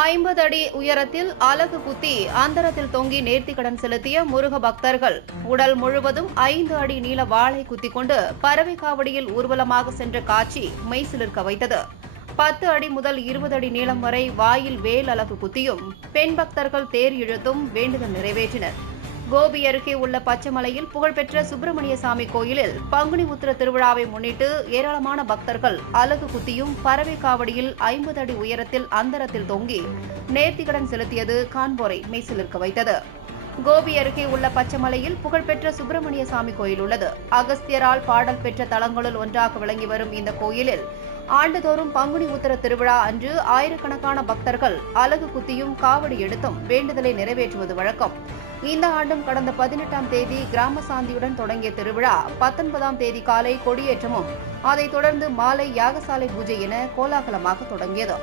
50 அடி உயரத்தில் அலகு குத்தி அந்தரத்தில் தொங்கி நேர்த்திக்கடன் செலுத்திய முருக பக்தர்கள் உடல் முழுவதும் 5 அடி நீள வாளை குத்திக் கொண்டு பறவை காவடியில் ஊர்வலமாக சென்ற காட்சி மெய்சிலிர்க்க வைத்தது. 10 அடி முதல் 20 அடி நீளம் வரை வாயில் வேல் அலகு குத்தியும் பெண் பக்தர்கள் தேர் இழுத்தும் வேண்டுதல் நிறைவேற்றினர். கோபி அருகே உள்ள பச்சைமலையில் புகழ்பெற்ற சுப்பிரமணிய சாமி கோயிலில் பங்குனி உத்திர திருவிழாவை முன்னிட்டு ஏராளமான பக்தர்கள் அலகு குத்தியும் பறவை காவடியில் 50 அடி உயரத்தில் அந்தரத்தில் தொங்கி நேர்த்திக்கடன் செலுத்தியது காண்போரை மெய்சிலிர்க்க வைத்தது. கோபி அருகே உள்ள பச்சைமலையில் புகழ்பெற்ற சுப்பிரமணிய சாமி கோயில் உள்ளது. அகஸ்தியரால் பாடல் பெற்ற தலங்களுள் ஒன்றாக விளங்கி வரும் இந்த கோயிலில் ஆண்டுதோறும் பங்குனி உத்திர திருவிழா அன்று ஆயிரக்கணக்கான பக்தர்கள் அலகு குத்தியும் காவடி எடுத்தும் வேண்டுதலை நிறைவேற்றுவது வழக்கம். இந்த ஆண்டும் கடந்த 18ஆம் தேதி கிராம சாந்தியுடன் தொடங்கிய திருவிழா 19ஆம் தேதி காலை கொடியேற்றமும் அதைத் தொடர்ந்து மாலை யாகசாலை பூஜை என கோலாகலமாக தொடங்கியது.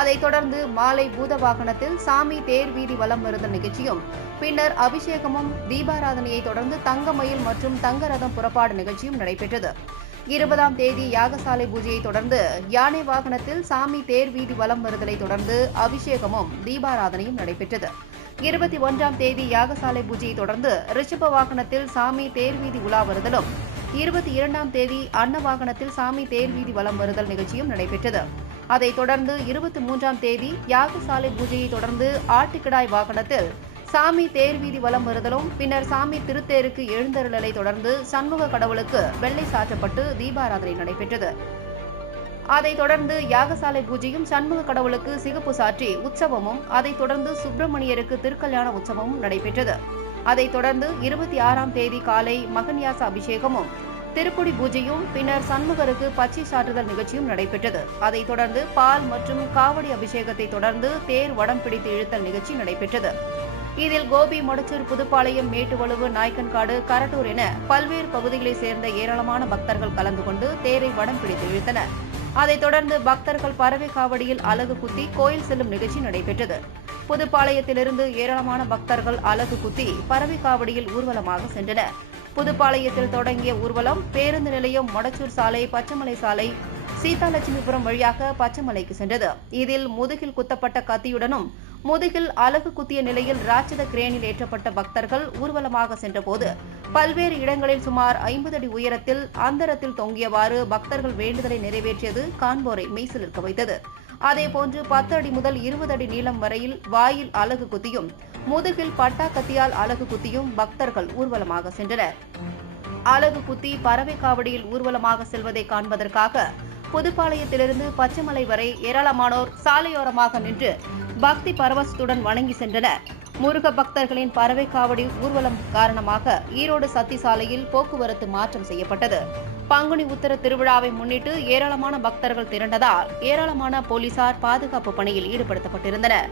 அதைத் தொடர்ந்து மாலை பூத வாகனத்தில் சாமி தேர் வீதி வலம் வருதல் நிகழ்ச்சியும் பின்னர் அபிஷேகமும் தீபாராதனையை தொடர்ந்து தங்கமயில் மற்றும் தங்கரதம் புறப்பாடு நிகழ்ச்சியும் நடைபெற்றது. 20ஆம் தேதி யாகசாலை பூஜையை தொடர்ந்து யானை வாகனத்தில் சாமி தேர் வீதி வலம் வருதலை தொடர்ந்து அபிஷேகமும் தீபாராதனையும் நடைபெற்றது. 21ஆம் தேதி யாகசாலை பூஜையை தொடர்ந்து ரிஷப வாகனத்தில் சாமி தேர் வீதி உலா வருதலும் 22ஆம் தேதி அன்ன வாகனத்தில் சாமி தேர் வீதி வலம் வருதல் நிகழ்ச்சியும் நடைபெற்றது. அதைத் தொடர்ந்து 23ஆம் தேதி யாகசாலை பூஜையை தொடர்ந்து ஆட்டுக்கிடாய் வாகனத்தில் சாமி தேர் வீதி வலம் வருதலும் பின்னர் சாமி திருத்தேருக்கு எழுந்தருளலை தொடர்ந்து சண்முக கடவுளுக்கு வெள்ளை சாற்றப்பட்டு தீபாராதனை நடைபெற்றது. அதைத் தொடர்ந்து யாகசாலை பூஜையும் சண்முக கடவுளுக்கு சிகப்பு சாற்றி உற்சவமும் அதைத் தொடர்ந்து சுப்பிரமணியருக்கு திருக்கல்யாண உற்சவமும் நடைபெற்றது. அதைத் தொடர்ந்து 26ஆம் தேதி காலை மகன்யாச அபிஷேகமும் திருக்குடி பூஜையும் பின்னர் சண்முகருக்கு பச்சை சாற்றுதல் நிகழ்ச்சியும் நடைபெற்றது. அதைத் தொடர்ந்து பால் மற்றும் காவடி அபிஷேகத்தை தொடர்ந்து தேர் வடம் பிடித்து இழுத்தல் நிகழ்ச்சி நடைபெற்றது. இதில் கோபி, மொடச்சூர், புதுப்பாளையம், மேட்டுவழுவு, நாய்க்கன்காடு, கரட்டூர் என பல்வேறு பகுதிகளைச் சேர்ந்த ஏராளமான பக்தர்கள் கலந்து கொண்டு தேரை வடம் பிடித்து இழுத்தனர். அதைத் தொடர்ந்து பக்தர்கள் பறவை காவடியில் அலகு குத்தி கோயில் செல்லும் நிகழ்ச்சி நடைபெற்றது. புதுப்பாளையத்திலிருந்து ஏராளமான பக்தர்கள் அலகு குத்தி பறவை காவடியில் ஊர்வலமாக சென்றனர். புதுப்பாளையத்தில் தொடங்கிய ஊர்வலம் பேருந்து நிலையம், மொடச்சூர் சாலை, பச்சைமலை சாலை, சீதாலட்சுமிபுரம் வழியாக பச்சைமலைக்கு சென்றது. இதில் முதுகில் குத்தப்பட்ட கத்தியுடனும் முதுகில் அலகு குத்திய நிலையில் ராட்சத கிரேனில் ஏற்றப்பட்ட பக்தர்கள் ஊர்வலமாக சென்றபோது பல்வேறு இடங்களில் சுமார் 50 அடி உயரத்தில் அந்தரத்தில் தொங்கியவாறு பக்தர்கள் வேண்டுதலை நிறைவேற்றியது காண்போரை மெய்சிலிர்க்க வைத்தது. அதேபோன்று 10 அடி முதல் 20 அடி நீளம் வரையில் வாயில் அலகு குத்தியும் முதுகில் பட்டா கத்தியால் அலகு குத்தியும் பக்தர்கள் ஊர்வலமாக சென்றனர். அலகு குத்தி பறவை காவடியில் ஊர்வலமாக செல்வதை காண்பதற்காக புதுப்பாளையத்திலிருந்து பச்சைமலை வரை ஏராளமானோர் சாலையோரமாக நின்று பக்தி பரவசத்துடன் வணங்கி சென்றனர். முருக பக்தர்களின் பறவை காவடி ஊர்வலம் காரணமாக ஈரோடு சத்தி சாலையில் போக்குவரத்து மாற்றம் செய்யப்பட்டது. பங்குனி உத்திர திருவிழாவை முன்னிட்டு ஏராளமான பக்தர்கள் திரண்டதால் ஏராளமான போலீசார் பாதுகாப்பு பணியில் ஈடுபடுத்தப்பட்டிருந்தனர்.